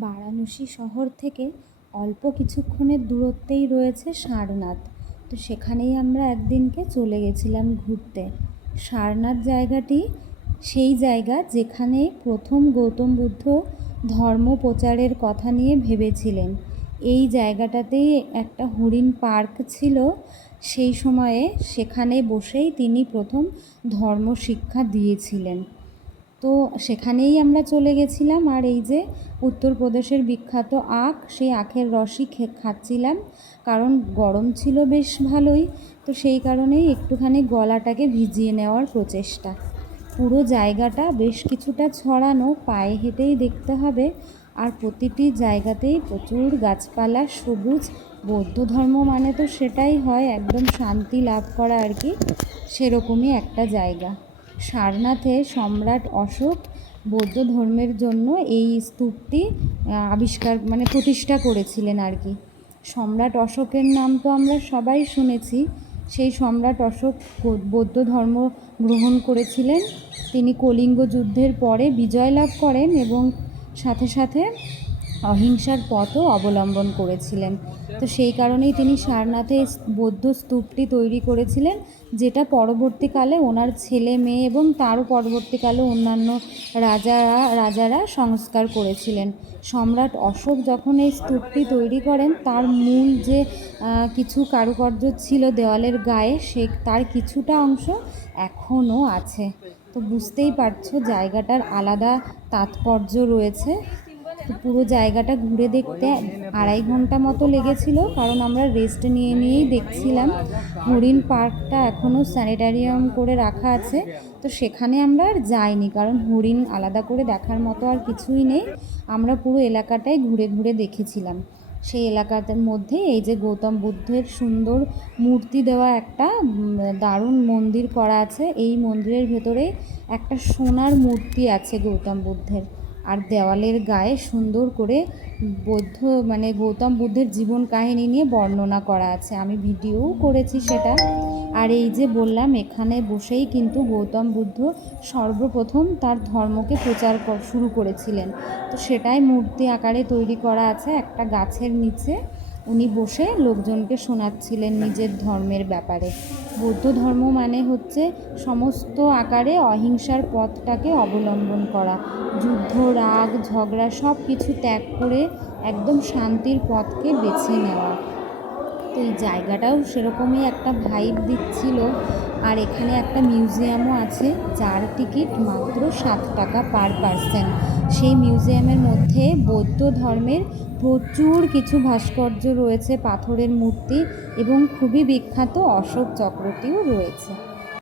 বারাণসী শহর থেকে অল্প কিছুক্ষণের দূরত্বেই রয়েছে সারনাথ। তো সেখানেই আমরা একদিনকে চলে গেছিলাম ঘুরতে। সারনাথ জায়গাটি সেই জায়গা যেখানে প্রথম গৌতম বুদ্ধ ধর্ম প্রচারের কথা নিয়ে ভেবেছিলেন। এই জায়গাটাতেই একটা হরিণ পার্ক ছিল। সেই সময়ে সেখানে বসেই তিনি প্রথম ধর্ম শিক্ষা দিয়েছিলেন। তো সেখানেই আমরা চলে গেছিলাম। আর এই যে উত্তরপ্রদেশের বিখ্যাত আখ, সেই আখের রসই খাচ্ছিলাম, কারণ গরম ছিল বেশ ভালোই। তো সেই কারণেই একটুখানি গলাটাকে ভিজিয়ে নেওয়ার প্রচেষ্টা। পুরো জায়গাটা বেশ কিছুটা ছড়ানো, পায়ে হেঁটেই দেখতে হবে। আর প্রতিটি জায়গাতেই প্রচুর গাছপালা, সবুজ। বৌদ্ধ ধর্ম মানে তো সেটাই হয়, একদম শান্তি লাভ করা আর কি, সেরকমই একটা জায়গা। সারনাথে সম্রাট অশোক বৌদ্ধ ধর্মের জন্য এই স্তূপটি প্রতিষ্ঠা করেছিলেন আর কি। সম্রাট অশোকের নাম তো আমরা সবাই শুনেছি। সেই সম্রাট অশোক বৌদ্ধ ধর্ম গ্রহণ করেছিলেন। তিনি কলিঙ্গ যুদ্ধের পরে বিজয় লাভ করেন এবং সাথে সাথে অহিংসার পথও অবলম্বন করেছিলেন। তো সেই কারণেই তিনি সারনাথে বৌদ্ধ স্তূপটি তৈরি করেছিলেন, যেটা পরবর্তীকালে ওনার ছেলে মেয়ে এবং তারও পরবর্তীকালে অন্যান্য রাজারা সংস্কার করেছিলেন। সম্রাট অশোক যখন এই স্তূপটি তৈরি করেন, তার মূল যে কিছু কারুকার্য ছিল দেওয়ালের গায়ে, তার কিছুটা অংশ এখনও আছে। তো বুঝতেই পারছো জায়গাটার আলাদা তাৎপর্য রয়েছে। তো পুরো জায়গাটা ঘুরে দেখতে 2.5 ঘন্টা মতো লেগেছিল, কারণ আমরা রেস্ট নিয়েই দেখছিলাম। হরিণ পার্কটা এখনও স্যানিটারিয়াম করে রাখা আছে, তো সেখানে আমরা আর যাইনি, কারণ হরিণ আলাদা করে দেখার মতো আর কিছুই নেই। আমরা পুরো এলাকাটাই ঘুরে ঘুরে দেখেছিলাম। সেই এলাকাটার মধ্যে এই যে গৌতম বুদ্ধের সুন্দর মূর্তি দেওয়া একটা দারুণ মন্দির করা আছে। এই মন্দিরের ভেতরে একটা সোনার মূর্তি আছে গৌতম বুদ্ধের। আর দেওয়ালের গায়ে সুন্দর করে গৌতম বুদ্ধের জীবন কাহিনী নিয়ে বর্ণনা করা আছে। আমি ভিডিওও করেছি সেটা। আর এই যে বললাম, এখানে বসেই কিন্তু গৌতম বুদ্ধ সর্বপ্রথম তার ধর্মকে প্রচার শুরু করেছিলেন। তো সেটাই মূর্তি আকারে তৈরি করা আছে একটা গাছের নিচে। উনি বসে লোকজনকে শোনাচ্ছিলেন নিজের ধর্মের ব্যাপারে। বৌদ্ধ ধর্ম মানে হচ্ছে সমস্ত আকারে অহিংসার পথটাকে অবলম্বন করা, যুদ্ধ, রাগ, ঝগড়া সব কিছু ত্যাগ করে একদম শান্তির পথকে বেছে নেওয়া। তো এই জায়গাটাও সেরকমই একটা ভাইব দিচ্ছিল। আর এখানে একটা মিউজিয়ামও আছে, যার টিকিট মাত্র 7 টাকা পার পারসন। সেই মিউজিয়ামের মধ্যে বৌদ্ধ ধর্মের প্রচুর কিছু ভাস্কর্য রয়েছে, পাথরের মূর্তি, এবং খুবই বিখ্যাত অশোক চক্রটিও রয়েছে।